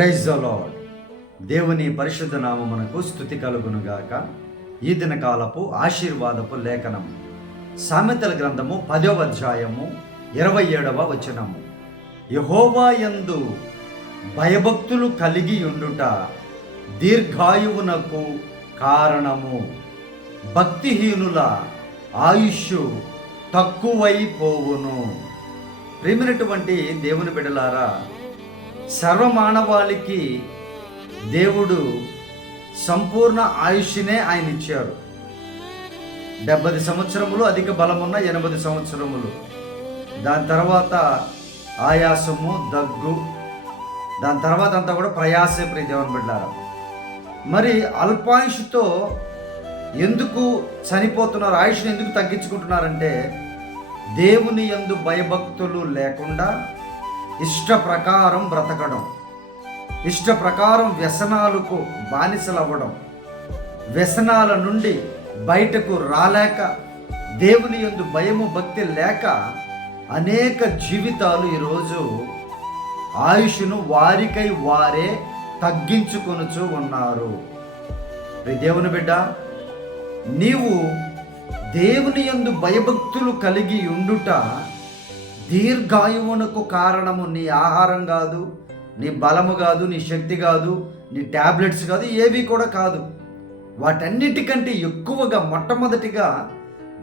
Praise the lord దేవుని పరిశుద్ధ నామమునకు స్థుతి కలుగునుగాక. ఈ దిన కాలపు ఆశీర్వాదపు లేఖనం. సామెతల గ్రంథము పదవ అధ్యాయము ఇరవై ఏడవ వచనము. యహోవా యందు భయభక్తులు కలిగి ఉండుట దీర్ఘాయువునకు కారణము. భక్తిహీనుల ఆయుష్ తక్కువైపోవును. ప్రేమినటువంటి దేవుని బిడలారా సర్వమానవాళికి దేవుడు సంపూర్ణ ఆయుష్నే ఆయన ఇచ్చారు. డెబ్బై సంవత్సరములు అధిక బలమున్న ఎనభై సంవత్సరములు. దాని తర్వాత ఆయాసము దగ్గు దాని తర్వాత అంతా కూడా ప్రయాసే ప్రియ దేవుని బిడ్డారా. మరి అల్పాయుషుతో ఎందుకు చనిపోతున్నారు ఆయుష్ని ఎందుకు తగ్గించుకుంటున్నారంటే దేవుని యందు భయభక్తులు లేకుండా ఇష్ట ప్రకారం బ్రతకడం. ఇష్ట ప్రకారం వ్యసనాలకు బానిసలవ్వడం. వ్యసనాల నుండి బయటకు రాలేక దేవుని యందు భయము భక్తి లేక అనేక జీవితాలు ఈరోజు ఆయుష్ను వారికై వారే తగ్గించుకొనుచు ఉన్నారు. దేవుని బిడ్డ నీవు దేవుని యందు భయభక్తులు కలిగి ఉండుట దీర్ఘాయువునకు కారణము నీ ఆహారం కాదు నీ బలము కాదు నీ శక్తి కాదు నీ టాబ్లెట్స్ కాదు ఏవి కూడా కాదు. వాటన్నిటికంటే ఎక్కువగా మొట్టమొదటిగా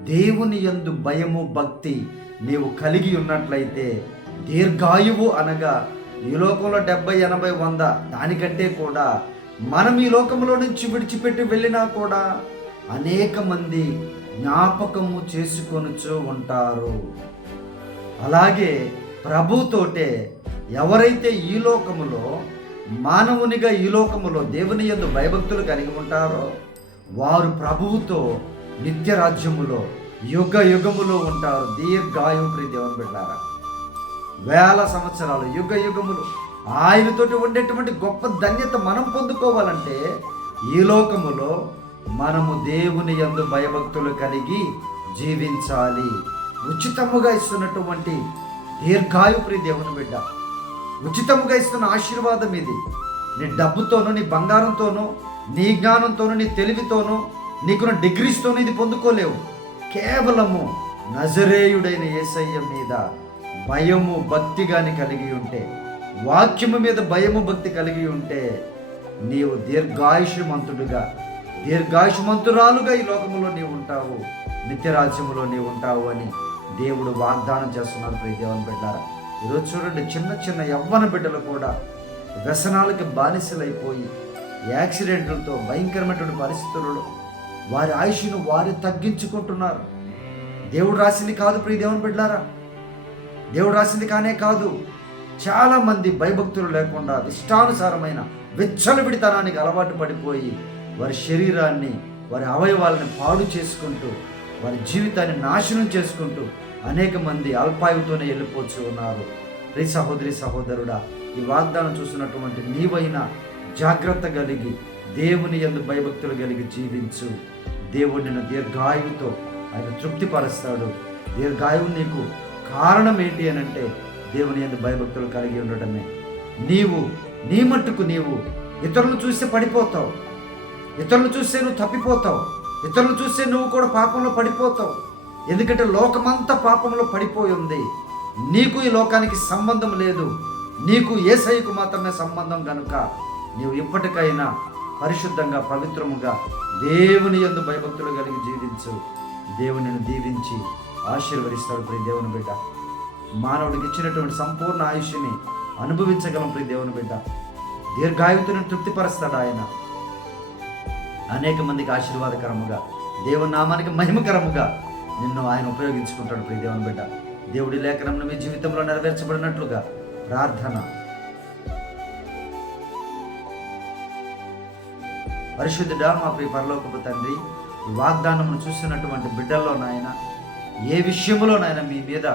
దేవుని యందు భయము భక్తి నీవు కలిగి ఉన్నట్లయితే దీర్ఘాయువు అనగా ఈ లోకంలో డెబ్బై ఎనభై వంద దానికంటే కూడా మనం ఈ లోకంలో నుంచి విడిచిపెట్టి వెళ్ళినా కూడా అనేక మంది జ్ఞాపకము చేసుకొనుచూ ఉంటారు. అలాగే ప్రభుతోటే ఎవరైతే ఈ లోకములో మానవునిగా ఈ లోకములో దేవుని యందు భయభక్తులు కలిగి ఉంటారో వారు ప్రభువుతో నిత్య రాజ్యములో యుగ యుగములో ఉంటారు. దీర్ఘాయువు దేవుని బిడ్డారా వేల సంవత్సరాలు యుగ యుగములు ఆయనతోటి ఉండేటువంటి గొప్ప ధన్యత మనం పొందుకోవాలంటే ఈ లోకములో మనము దేవుని ఎందు భయభక్తులు కలిగి జీవించాలి. ఉచితముగా ఇస్తున్నటువంటి దీర్ఘాయుప్రి దేవుని బిడ్డ. ఉచితముగా ఇస్తున్న ఆశీర్వాదం ఇది. నీ డబ్బుతోనూ నీ బంగారంతోనూ నీ జ్ఞానంతోనూ నీ తెలివితోనూ నీకున్న డిగ్రీస్తోనూ ఇది పొందుకోలేవు. కేవలము నజరేయుడైన ఏసయ్య మీద భయము భక్తి కానీ కలిగి ఉంటే వాక్యము మీద భయము భక్తి కలిగి ఉంటే నీవు దీర్ఘాయుష్మంతుడుగా దీర్ఘాయుష్మంతురాలుగా ఈ లోకములో నీవు ఉంటావు నిత్యరాజ్యములో నీవు ఉంటావు అని దేవుడు వాగ్దానం చేస్తున్నారు ప్రియ దేవుని బిడ్డారా. ఈరోజు చూడండి చిన్న చిన్న యవ్వన బిడ్డలు కూడా వ్యసనాలకి బానిసలైపోయి యాక్సిడెంట్లతో భయంకరమైనటువంటి పరిస్థితులలో వారి ఆయుష్ను వారు తగ్గించుకుంటున్నారు. దేవుడు రాసింది కాదు ప్రియ దేవుని బిడ్డారా. దేవుడు రాసింది కానే కాదు. చాలామంది భయభక్తులు లేకుండా ఇష్టానుసారమైన విచ్చలవిడితనానికి అలవాటు పడిపోయి వారి శరీరాన్ని వారి అవయవాలను పాడు చేసుకుంటూ వారి జీవితాన్ని నాశనం చేసుకుంటూ అనేక మంది అల్పాయుతోనే వెళ్ళిపోవచ్చు ఉన్నారు. రీ సహోదరి సహోదరుడా ఈ వాగ్దానం చూసినటువంటి నీవైనా జాగ్రత్త కలిగి దేవుని ఎందు భయభక్తులు కలిగి జీవించు. దేవుడు నిన్ను దీర్ఘాయువుతో ఆయన తృప్తిపరుస్తాడు. దీర్ఘాయువు నీకు కారణం ఏంటి అని అంటే దేవుని ఎందు భయభక్తులు కలిగి ఉండటమే. నీవు నీ మట్టుకు నీవు ఇతరులను చూస్తే పడిపోతావు. ఇతరులను చూస్తే నువ్వు తప్పిపోతావు. ఇతరులను చూస్తే నువ్వు కూడా పాపంలో పడిపోతావు. ఎందుకంటే లోకమంతా పాపంలో పడిపోయి ఉంది. నీకు ఈ లోకానికి సంబంధం లేదు. నీకు ఏసైకు మాత్రమే సంబంధం కనుక నీవు ఇప్పటికైనా పరిశుద్ధంగా పవిత్రముగా దేవుని యందు భయభక్తులు కలిగి జీవించు. దేవునిని దీవించి ఆశీర్వదిస్తాడు ప్రతి దేవుని బిడ్డ. మానవుడికి ఇచ్చినటువంటి సంపూర్ణ ఆయుష్ని అనుభవించగలం ప్రతి దేవుని బిడ్డ. దీర్ఘాయుతుని తృప్తిపరుస్తాడు ఆయన. అనేక మందికి ఆశీర్వాదకరముగా దేవుని నామానికి మహిమకరముగా నిన్ను ఆయన ఉపయోగించుకుంటాడు ప్రియదేవన్ బిడ్డ. దేవుడి లేఖనం మీ జీవితంలో నెరవేర్చబడినట్లుగా ప్రార్థన. పరిశుద్ధుడా మా ప్రియ పరలోకపు తండ్రి ఈ వాగ్దానమును చూసినటువంటి బిడ్డల్లో నాయన ఏ విషయంలో నాయన మీ మీద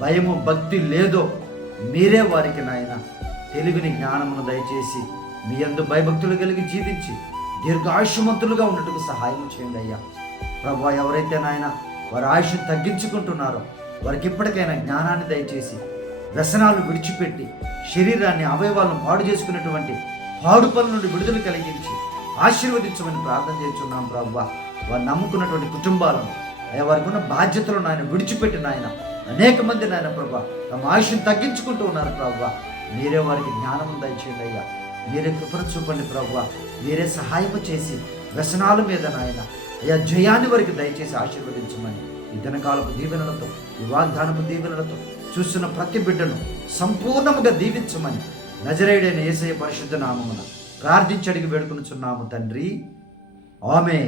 భయము భక్తి లేదో మీరే వారికి నాయన తెలివిని జ్ఞానమును దయచేసి మీ అందు భయభక్తులు కలిగి జీవించి దీర్ఘాయుష్మంతులుగా ఉండటకు సహాయం చేయండి అయ్యా. ప్రభు ఎవరైతే నాయన వారి ఆయుష్ తగ్గించుకుంటున్నారో. వారికి ఇప్పటికైనా జ్ఞానాన్ని దయచేసి వ్యసనాలు విడిచిపెట్టి శరీరాన్ని అవయవాలను పాడు చేసుకున్నటువంటి పాడు పనుల నుండి విడుదల కలిగించి ఆశీర్వదించమని ప్రార్థన చేస్తున్నాం ప్రభు వారు నమ్ముకున్నటువంటి కుటుంబాలను అయ్యా వారికి ఉన్న బాధ్యతలను ఆయన విడిచిపెట్టిన ఆయన అనేక మంది నాయన ప్రభా తమ ఆయుష్ని తగ్గించుకుంటూ ఉన్నారు ప్రభు మీరే వారికి జ్ఞానం దయచేయండి అయ్యా. మీరే కృపణ చూపండి ప్రభు మీరే సహాయం చేసి వ్యసనాల మీద నాయన అయ్యా జయాన్ని వరకు దయచేసి ఆశీర్వదించమని ఈ దినకాలపు దీవెనలతో ఈ వాగ్దానపు దీవెనలతో చూస్తున్న ప్రతి బిడ్డను సంపూర్ణముగా దీవించమని నజరేయుడైన ఏసయ పరిశుద్ధ నామమున ప్రార్థించడికి అడిగి తండ్రి. ఆమె